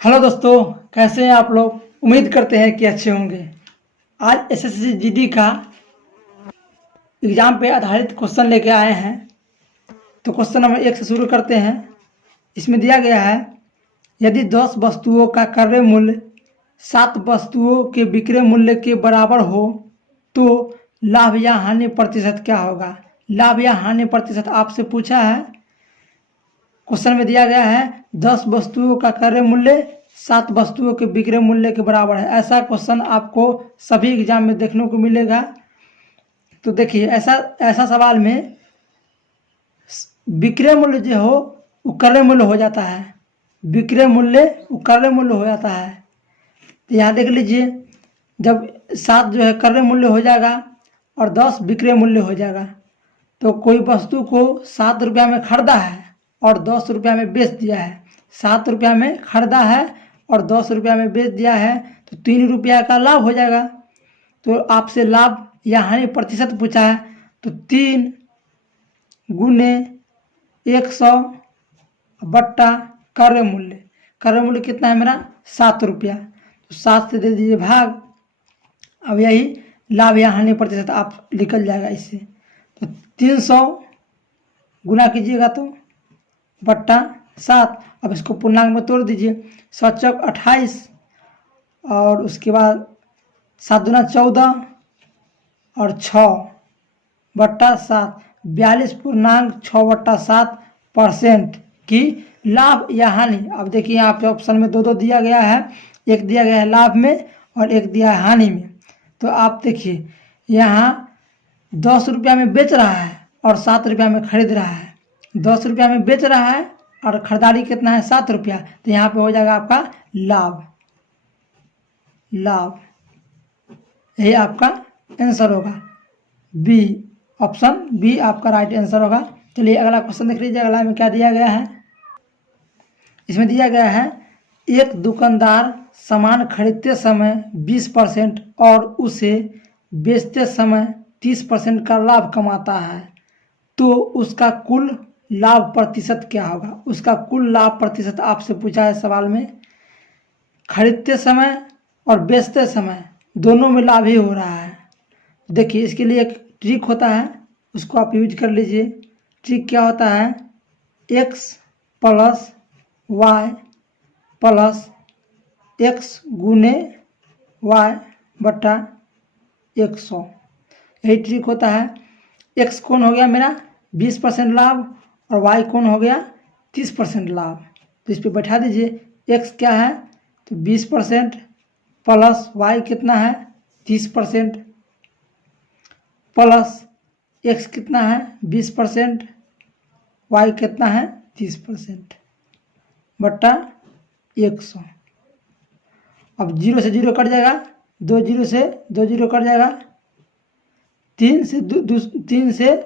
Hello दोस्तों, कैसे हैं आप लोग। उम्मीद करते हैं कि अच्छे होंगे। आज एसएससी जीडी का एग्जाम पे आधारित क्वेश्चन लेके आए हैं। तो क्वेश्चन नंबर 1 से शुरू करते हैं। इसमें दिया गया है, यदि 10 वस्तुओं का क्रय मूल्य 7 वस्तुओं के विक्रय मूल्य के बराबर हो तो लाभ या हानि प्रतिशत क्या होगा। लाभ या हानि प्रतिशत आपसे पूछा है। क्वेश्चन में दिया गया है 10 वस्तुओं का क्रय मूल्य 7 वस्तुओं के विक्रय मूल्य के बराबर है। ऐसा क्वेश्चन आपको सभी एग्जाम में देखने को मिलेगा। तो देखिए, ऐसा सवाल में विक्रय मूल्य जो हो वो क्रय मूल्य हो जाता है। विक्रय मूल्य वो क्रय मूल्य हो जाता है। तो यहाँ देख लीजिए, जब 7 जो है क्रय मूल्य हो जाएगा और 10 विक्रय मूल्य हो जाएगा। तो कोई वस्तु को 7 रुपया में खरीदा है और 10 रुपया में बेच दिया है। 7 रुपया में खरीदा है और 10 रुपया में बेच दिया है, तो 3 रुपया का लाभ हो जाएगा। तो आपसे लाभ या हानि प्रतिशत पूछा है, तो 3 गुने 100 बट्टा क्रय मूल्य। क्रय मूल्य कितना है मेरा 7 रुपया, तो 7 से दे दीजिए भाग। अब यही लाभ या हानि प्रतिशत आप निकल जाएगा इससे। तो 300 गुना कीजिएगा तो बट्टा 7। अब इसको पूर्णांक में तोड़ दीजिए। 7 चौक 28 और उसके बाद 7 दूना 14 और 6 बट्टा 7, 42.6/7% की लाभ या हानि। अब देखिए यहाँ पे ऑप्शन में दो दिया गया है। एक दिया गया है लाभ में और एक दिया है हानि में। तो आप देखिए, यहाँ 10 रुपया में बेच रहा है और 7 रुपया में खरीद रहा है। 10 रुपया में बेच रहा है और खरीदारी कितना है 7 रुपया, तो यहाँ पे हो जाएगा आपका लाभ। यही आपका आंसर होगा बी। ऑप्शन बी आपका राइट आंसर होगा। चलिए अगला क्वेश्चन देख लीजिए। अगला में क्या दिया गया है। इसमें दिया गया है, एक दुकानदार सामान खरीदते समय 20% और उसे बेचते समय 30% का लाभ कमाता है, तो उसका कुल लाभ प्रतिशत क्या होगा। उसका कुल लाभ प्रतिशत आपसे पूछा है सवाल में। खरीदते समय और बेचते समय दोनों में लाभ ही हो रहा है। देखिए, इसके लिए एक ट्रिक होता है, उसको आप यूज कर लीजिए। ट्रिक क्या होता है, x plus y plus x गुने वाई बटा 100। यही ट्रिक होता है। x कौन हो गया मेरा 20% लाभ और y कौन हो गया 30% लाभ। तो इस पर बैठा दीजिए। x क्या है तो 20% प्लस y कितना है 30% प्लस x कितना है 20%, y कितना है 30% बट्टा 100। अब 0 से 0 कट जाएगा, 2 0 से 2 0 कट जाएगा, 3 से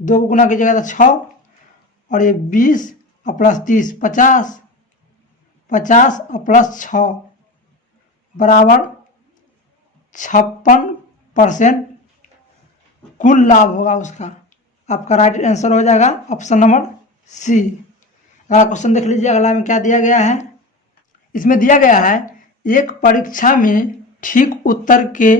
2 को गुना कीजिएगा तो 6 और ये 20 और प्लस 30 50 और प्लस 6 बराबर 56% कुल लाभ होगा उसका। आपका राइट आंसर हो जाएगा ऑप्शन नंबर सी। अगला क्वेश्चन देख लीजिए। अगला में क्या दिया गया है। इसमें दिया गया है, एक परीक्षा में ठीक उत्तर के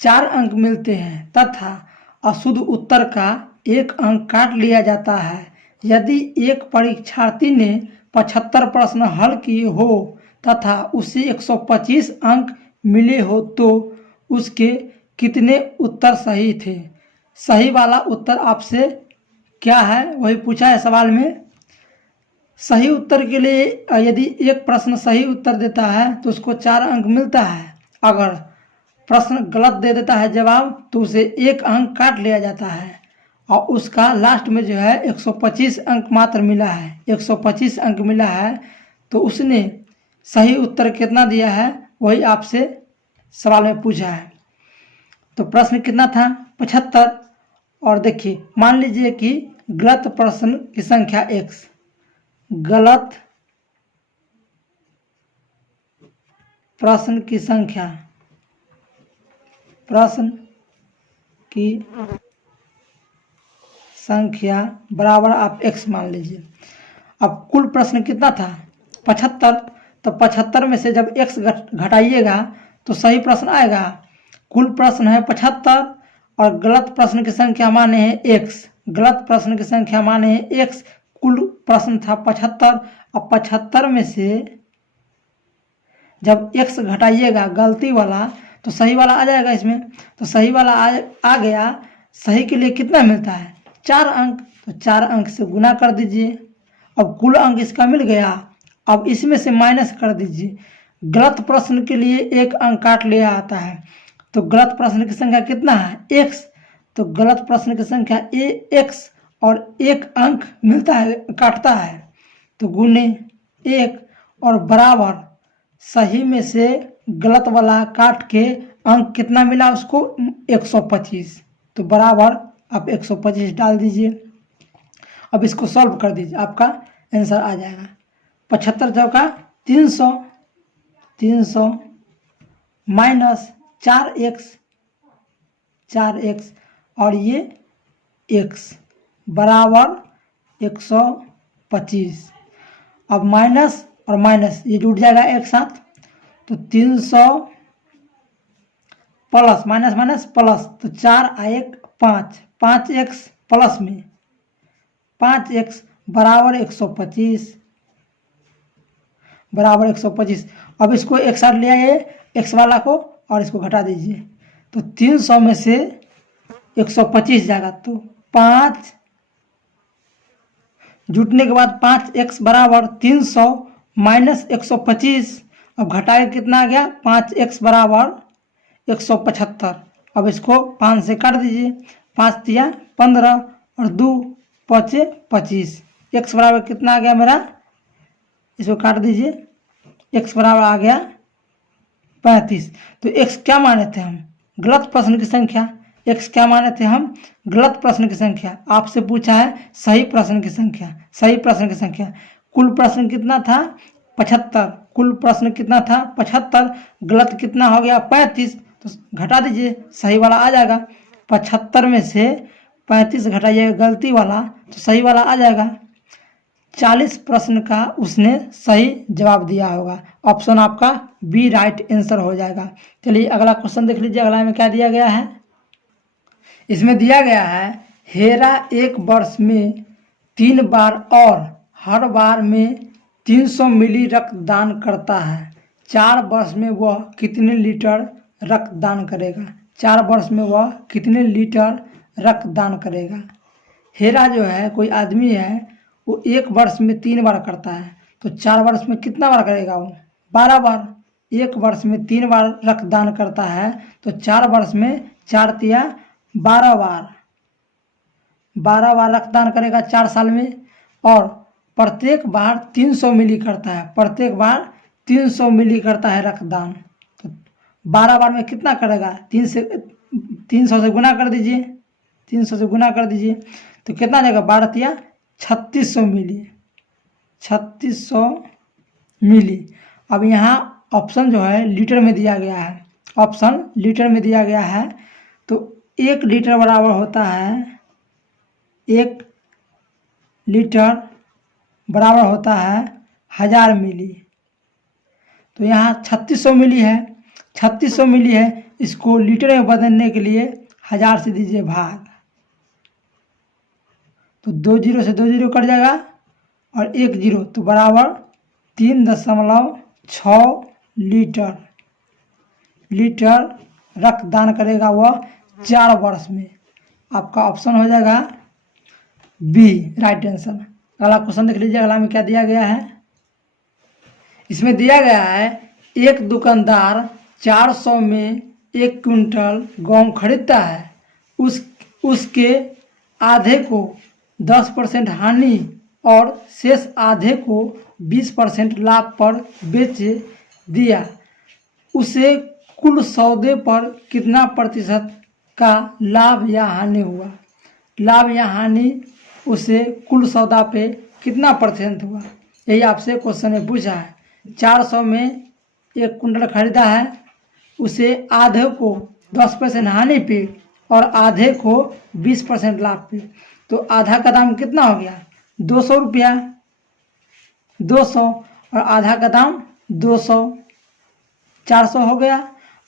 4 अंक मिलते हैं तथा अशुद्ध उत्तर का 1 अंक काट लिया जाता है। यदि एक परीक्षार्थी ने 75 प्रश्न हल किए हो तथा उसे 125 अंक मिले हो तो उसके कितने उत्तर सही थे। सही वाला उत्तर आपसे क्या है वही पूछा है सवाल में। सही उत्तर के लिए यदि एक प्रश्न सही उत्तर देता है तो उसको 4 अंक मिलता है। अगर प्रश्न गलत दे देता है जवाब तो उसे 1 अंक काट लिया जाता है और उसका लास्ट में जो है 125 अंक मात्र मिला है। 125 अंक मिला है तो उसने सही उत्तर कितना दिया है वही आपसे सवाल में पूछा है। तो प्रश्न कितना था 75। और देखिए, मान लीजिए कि गलत प्रश्न की संख्या x, गलत प्रश्न की संख्या बराबर आप x मान लीजिए। अब कुल प्रश्न कितना था 75, तो 75 में से जब x घटाइएगा तो सही प्रश्न आएगा। कुल प्रश्न है 75 और गलत प्रश्न की संख्या माने है x। गलत प्रश्न की संख्या माने है x। कुल प्रश्न था 75 और 75 में से जब x घटाइएगा गलती वाला तो सही वाला आ जाएगा इसमें। तो सही वाला आ गया। सही के लिए कितना मिलता है? 4 अंक। तो 4 अंक से गुना कर दीजिए। अब कुल अंक इसका मिल गया। अब इसमें से माइनस कर दीजिए। गलत प्रश्न के लिए 1 अंक काट लिया आता है। तो गलत प्रश्न की संख्या कितना है? x। तो गलत प्रश्न की संख्या x और 1 अंक मिलता है, काटता है। तो गुने 1 और बराबर सही में से गलत वाला काट के अंक कितना मिला उसको? 125। तो बराबर आप 125 डाल दीजिए। अब इसको सॉल्व कर दीजिए, आपका आंसर आ जाएगा। 75 चौका 300, 300 माइनस 4x और ये x बराबर 125। अब माइनस और माइनस ये जुड़ जाएगा एक साथ। तो 300 प्लस माइनस माइनस प्लस, तो 4 और 1 5, 5x प्लस में 5x बराबर 125, बराबर 125। अब इसको एक साथ ले आइए x वाला को और इसको घटा दीजिए। तो 300 में से 125 जाएगा। तो 5 जुटने के बाद 5x बराबर 300 माइनस 125। अब घटाए कितना आ गया? 5x बराबर 175। अब इसको 5 से काट दीजिए। 5 दिया 15 और 2 5 25। x बराबर कितना आ गया मेरा? इसको काट दीजिए। x बराबर आ गया 35। तो x क्या माने थे हम? गलत प्रश्न की संख्या। x क्या माने थे हम? गलत प्रश्न की संख्या। आपसे पूछा है सही प्रश्न की संख्या। सही प्रश्न की संख्या। कुल प्रश्न कितना था? 75। कुल प्रश्न कितना था? 75। गलत कितना हो गया? 35। तो घटा दीजिए, सही वाला आ जाएगा। 75 में से 35 घटाइएगा गलती वाला तो सही वाला आ जाएगा। 40 प्रश्न का उसने सही जवाब दिया होगा। ऑप्शन आपका बी राइट आंसर हो जाएगा। चलिए अगला क्वेश्चन देख लीजिए। अगला में क्या दिया गया है? इसमें दिया गया है हेरा एक वर्ष में 3 बार और हर बार में 300 मिली रक्तदान करता है। 4 वर्ष में वह कितने लीटर रक्तदान करेगा? 4 वर्ष में वह कितने लीटर रक्तदान करेगा? हेरा जो है कोई आदमी है, वो 1 वर्ष में 3 बार करता है। तो 4 वर्ष में कितना बार करेगा वो? 12 बार। 1 वर्ष में 3 बार रक्तदान करता है तो 4 वर्ष में 4 तिया 12 बार। 12 बार रक्तदान करेगा 4 साल में। और प्रत्येक बार 300 मिली करता है। प्रत्येक बार 300 मिली करता है रक्तदान। तो 12 बार में कितना करेगा? 300 से गुना कर दीजिए। 300 से गुना कर दीजिए तो कितना जाएगा? 12 तिया 3600 मिली। 3600 मिली। अब यहाँ ऑप्शन जो है लीटर में दिया गया है। ऑप्शन लीटर में दिया गया है। तो 1 लीटर बराबर होता है 1 लीटर बराबर होता है 1000 मिली। तो यहाँ 3600 मिली है। 3600 मिली है, इसको लीटर में बदलने के लिए 1000 से दीजिए भाग। तो 2 जीरो से 2 जीरो कट जाएगा और 1 जीरो, तो बराबर 3.6 लीटर रक्तदान करेगा वह 4 वर्ष में। आपका ऑप्शन हो जाएगा बी राइट आंसर। अगला क्वेश्चन देख लीजिए। अगला में क्या दिया गया है? इसमें दिया गया है एक दुकानदार 400 में 1 क्विंटल गेहूं खरीदता है। उसके आधे को 10% हानि और शेष आधे को 20% लाभ पर बेच दिया। उसे कुल सौदे पर कितना प्रतिशत का लाभ या हानि हुआ? लाभ या हानि उसे कुल सौदा पे कितना % हुआ? यही आपसे क्वेश्चन में पूछा है। 400 में 1 कुंटल खरीदा है, उसे आधे को 10% हानि पे और आधे को 20% लाभ पे। तो आधा का दाम कितना हो गया? 200 रुपया। 200 और आधा का दाम 200, 400 हो गया।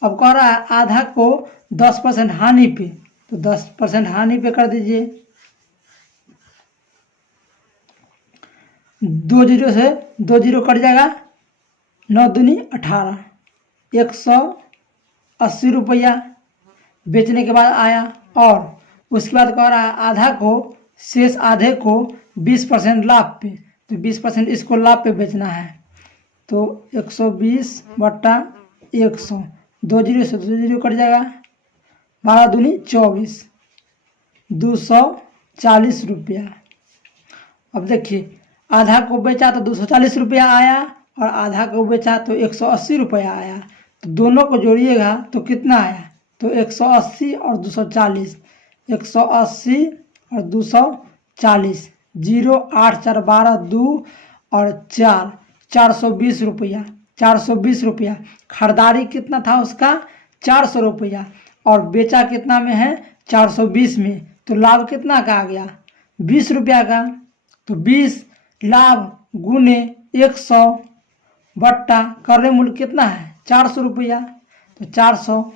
अब कह रहा है आधा को 10% हानि पे, तो 10% हानि पे कर दीजिए। 2 जीरो से 2 जीरो कट जाएगा, 9 दूनी 18, 180 रुपया बेचने के बाद आया। और उसके बाद कह रहा है आधा को, शेष आधे को 20% लाभ पे, तो 20% इसको लाभ पे बेचना है। तो 120 बट्टा 100, 2 जीरो से 2 जीरो कट जाएगा, 12 दूनी 24, 240 रुपया। अब देखिए आधा को बेचा तो 240 रुपया आया, और आधा को बेचा तो 180 रुपया आया। तो दोनों को जोड़िएगा तो कितना आया, तो 180 और 240, 180 और 240, 0 8 4 12 2 और 4, 420 रुपया। 420 रुपया खरीदारी कितना था उसका, 400 रुपया, और बेचा कितना में है, 420 में। तो लाभ कितना का आ गया, 20 रुपया का। तो 20 लाभ गुने 100 बट्टा क्रय मूल्य कितना है, 400 रुपया, तो 400।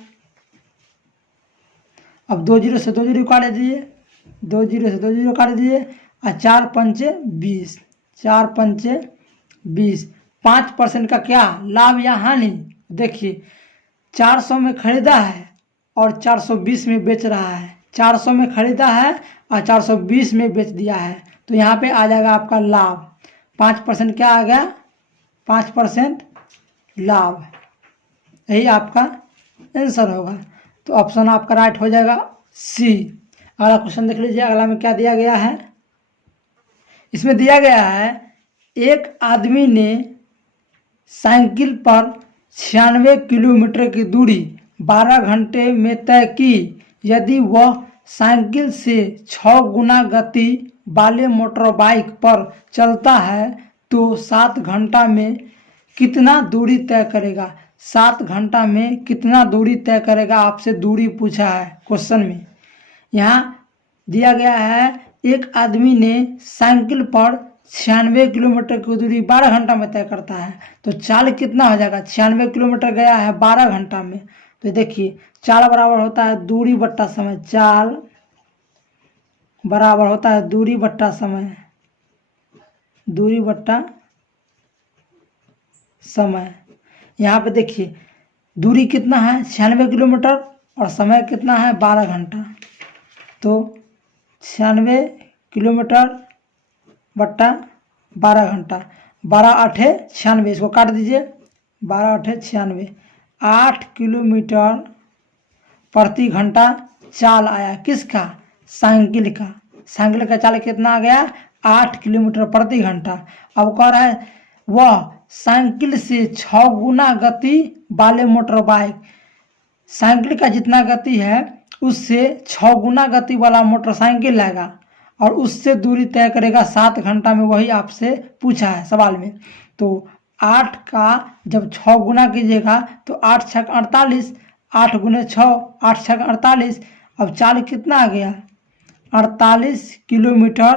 अब 2 जीरो से 2 जीरो काट दीजिए, 2 जीरो से 2 जीरो काट दीजिए, और 4 पंचे 20, 4 पंचे 20, 5% का क्या लाभ या हानि। देखिए 400 में खरीदा है और 420 में बेच रहा है, 400 में खरीदा है और 420 में बेच दिया है। तो यहाँ पे आ जाएगा आपका लाभ, 5% क्या आ गया, 5% लाभ। यही आपका आंसर होगा। तो ऑप्शन आपका राइट हो जाएगा सी। अगला क्वेश्चन देख लीजिए, अगला में क्या दिया गया है। इसमें दिया गया है एक आदमी ने साइकिल पर 96 किलोमीटर की दूरी 12 घंटे में तय की। यदि वह साइकिल से 6 गुना गति वाले मोटर बाइक पर चलता है तो 7 घंटा में कितना दूरी तय करेगा। 7 घंटा में कितना दूरी तय करेगा, आपसे दूरी पूछा है क्वेश्चन में। यहाँ दिया गया है एक आदमी ने साइकिल पर 96 किलोमीटर की दूरी 12 घंटा में तय करता है, तो चाल कितना हो जाएगा, 96 किलोमीटर गया है 12 घंटा में। तो देखिए चाल बराबर होता है दूरी बट्टा समय, चाल बराबर होता है दूरी बट्टा समय, दूरी बट्टा समय। यहाँ पे देखिए दूरी कितना है 96 किलोमीटर और समय कितना है 12 घंटा। तो 96 किलोमीटर बट्टा 12 घंटा, 12 आठे 96, इसको काट दीजिए, 12 आठे 96, 8 किलोमीटर प्रति घंटा चाल आया। किसका, साइकिल का। साइकिल का चाल कितना आ गया, 8 किलोमीटर प्रति घंटा। अब कह रहा है वह साइकिल से 6 गुना गति वाले मोटर बाइक, साइकिल का जितना गति है उससे 6 गुना गति वाला मोटरसाइकिल लाएगा और उससे दूरी तय करेगा 7 घंटा में। वही आपसे पूछा है सवाल में। तो 8 का जब 6 गुना कीजिएगा तो 8 छक 48, 8 गुने 6, 8 छक 48। अब चाल कितना आ गया, 48 किलोमीटर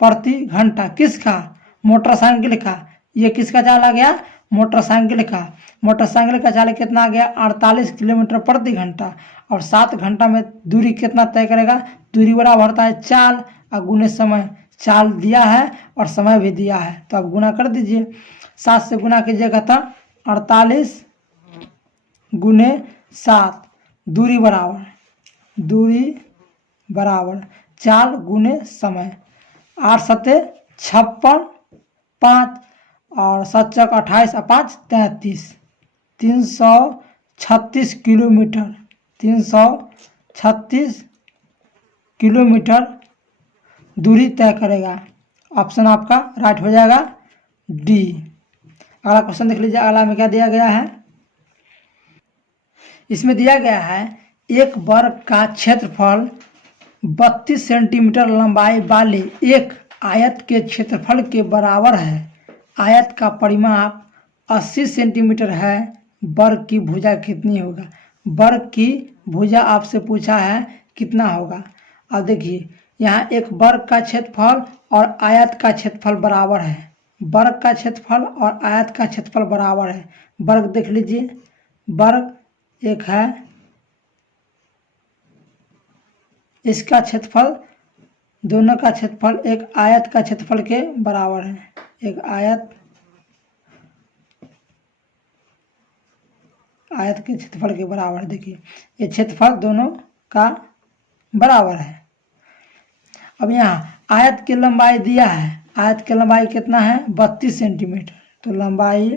प्रति घंटा। किसका, मोटरसाइकिल का। ये किसका चाल आ गया, मोटरसाइकिल का। मोटरसाइकिल का चाल कितना आ गया, 48 किलोमीटर प्रति घंटा। और 7 घंटा में दूरी कितना तय करेगा, दूरी बराबर होता है चाल और गुने समय। चाल दिया है और समय भी दिया है, तो अब गुना कर दीजिए। 7 से गुना कीजिएगा तो 48 गुने 7, दूरी बराबर, दूरी बराबर चाल गुने समय। 8 सत्ते 56, 5 और 7 चक 28 और 5 33, 336 किलोमीटर, 336 किलोमीटर दूरी तय करेगा। ऑप्शन आपका राइट हो जाएगा डी। अगला क्वेश्चन देख लीजिए, अगला में क्या दिया गया है। इसमें दिया गया है एक वर्ग का क्षेत्रफल 32 सेंटीमीटर लंबाई वाले एक आयत के क्षेत्रफल के बराबर है। आयत का परिमाप 80 सेंटीमीटर है। वर्ग की भुजा कितनी होगा। वर्ग की भुजा आपसे पूछा है कितना होगा। अब देखिए यहाँ एक वर्ग का क्षेत्रफल और आयत का क्षेत्रफल बराबर है। वर्ग का क्षेत्रफल और आयत का क्षेत्रफल बराबर है। वर्ग देख लीजिए, वर्ग एक है, इसका क्षेत्रफल, दोनों का क्षेत्रफल एक आयत का क्षेत्रफल के बराबर है। एक आयत के क्षेत्रफल के बराबर। देखिए ये क्षेत्रफल दोनों का बराबर है। अब यहाँ आयत की लंबाई दिया है, आयत की लंबाई कितना है 32 सेंटीमीटर, तो लंबाई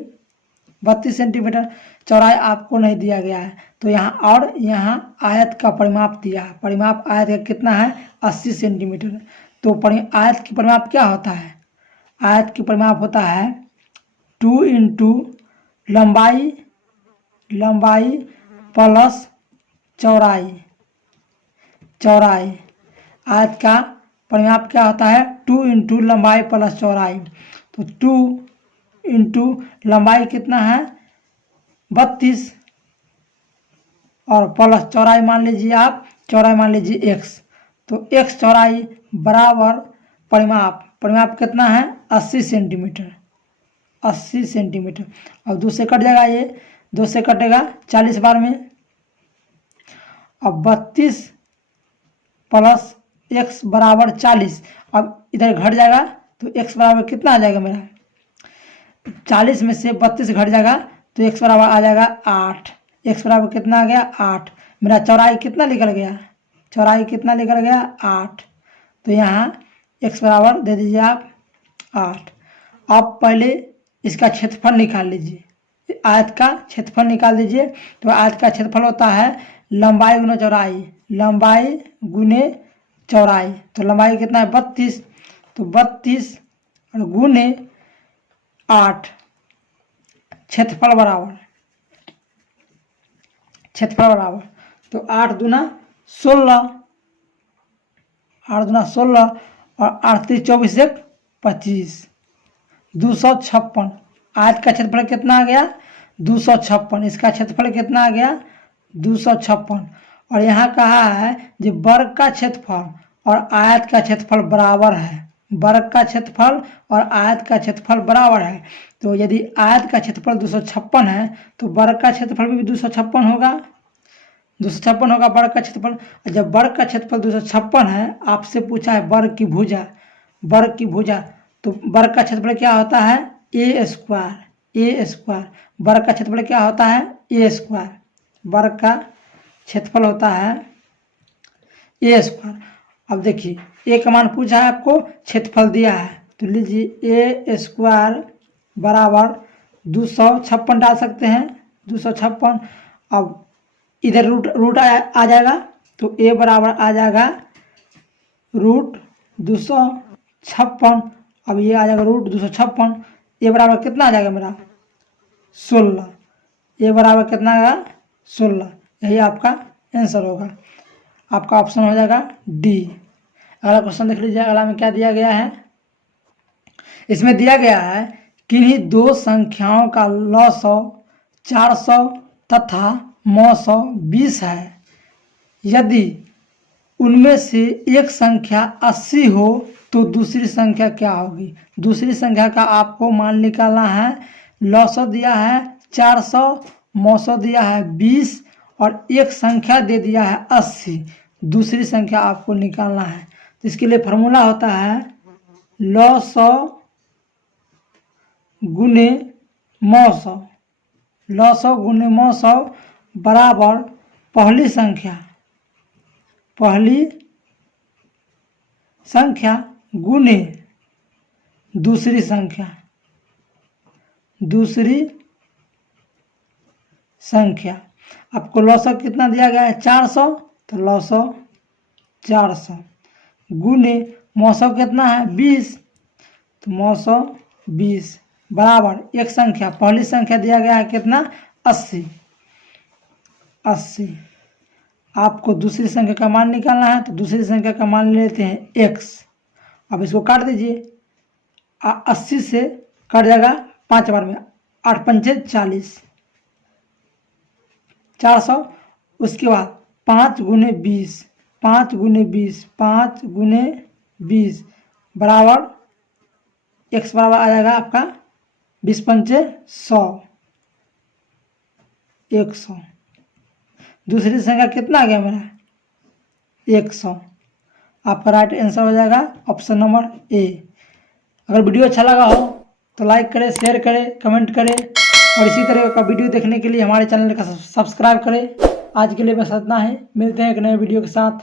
32 सेंटीमीटर, चौड़ाई आपको नहीं दिया गया है। तो यहाँ और यहाँ आयत का परिमाप दिया है, परिमाप आयत का कितना है 80 सेंटीमीटर। तो आयत की परिमाप क्या होता है, आयत की परिमाप होता है 2 इंटू लंबाई प्लस चौड़ाई। आयत का परिमाप क्या होता है 2 इंटू लंबाई प्लस चौड़ाई। तो 2 इंटू लंबाई कितना है 32 और प्लस चौड़ाई मान लीजिए आप, चौड़ाई मान लीजिए x, तो x चौड़ाई बराबर परिमाप कितना है 80 सेंटीमीटर। 80 सेंटीमीटर। अब 2 से कट जाएगा, ये 2 से कटेगा 40 बार में। अब 32 प्लस x बराबर 40, अब इधर घट जाएगा तो x बराबर कितना आ जाएगा मेरा, 40 में से 32 घट जाएगा तो x बराबर आ जाएगा 8। x बराबर कितना आ गया 8। मेरा चौड़ाई कितना निकल गया, चौड़ाई कितना निकल गया 8। तो यहाँ x बराबर दे दीजिए आप 8। अब पहले इसका क्षेत्रफल निकाल लीजिए, आयत का क्षेत्रफल निकाल दीजिए। तो आयत का क्षेत्रफल होता है लंबाई गुने चौड़ाई, लंबाई गुने चौड़ाई। तो लंबाई कितना है 32, तो 32 और गुने 8, क्षेत्रफल बराबर तो 8 दूना 16, 8 दूना 16 और 8 3 24 1 25, 256। आयत का क्षेत्रफल कितना आ गया 256, इसका क्षेत्रफल कितना आ गया 256। और यहाँ कहा है कि वर्ग का क्षेत्रफल और आयत का क्षेत्रफल बराबर है, वर्ग का क्षेत्रफल और आयत का क्षेत्रफल बराबर है। तो यदि आयत का क्षेत्रफल 256 है तो वर्ग का क्षेत्रफल भी 256 होगा, 256 होगा वर्ग का क्षेत्रफल। जब वर्ग का क्षेत्रफल 256 है, आपसे पूछा है वर्ग की भुजा, तो वर्ग का क्षेत्रफल क्या होता है ए स्क्वायर। वर्ग का क्षेत्रफल क्या होता है ए स्क्वायर, वर्ग का क्षेत्रफल होता है ए स्क्वायर। अब देखिए ए का मान पूछा है आपको, क्षेत्रफल दिया है, तो लीजिए ए स्क्वायर बराबर 256 डाल सकते हैं, 256। अब इधर रूट आ जाएगा, तो ए बराबर आ जाएगा रूट 256। अब ये आ जाएगा रूट 256, ए बराबर कितना आ जाएगा मेरा 16, ए बराबर कितना आएगा 16। यही आपका आंसर होगा, आपका ऑप्शन हो जाएगा डी। अगला क्वेश्चन देख लीजिए, अगला में क्या दिया गया है। इसमें दिया गया है किन्हीं दो संख्याओं का लसौ 400 तथा 920 है। यदि उनमें से एक संख्या 80 हो तो दूसरी संख्या क्या होगी। दूसरी संख्या का आपको मान निकालना है। लसौ दिया है 400, मौसौ दिया है 20 और एक संख्या दे दिया है 80। दूसरी संख्या आपको निकालना है। तो इसके लिए फॉर्मूला होता है लसौ गुने मौसौ, लसौ गुने मौसौ बराबर पहली संख्या गुने दूसरी संख्या। आपको लसौ कितना दिया गया है 400, तो लसौ 400 गुने मौसौ कितना है 20, तो मौसौ 20 बराबर एक संख्या, पहली संख्या दिया गया है कितना 80। आपको दूसरी संख्या का मान निकालना है, तो दूसरी संख्या का मान लेते हैं x। अब इसको काट दीजिए, 80 से कट जाएगा 5 बार में, 8 पंचे 40, 400। उसके बाद 5 गुने 20, 5 गुने 20 बराबर x बराबर आ जाएगा आपका 20 पंचे 100, 100। दूसरी संख्या कितना आ गया मेरा 100। आपका राइट आंसर हो जाएगा ऑप्शन नंबर ए। अगर वीडियो अच्छा लगा हो तो लाइक करें, शेयर करें, कमेंट करें और इसी तरह का वीडियो देखने के लिए हमारे चैनल का सब्सक्राइब करें। आज के लिए बस इतना है, मिलते हैं एक नए वीडियो के साथ।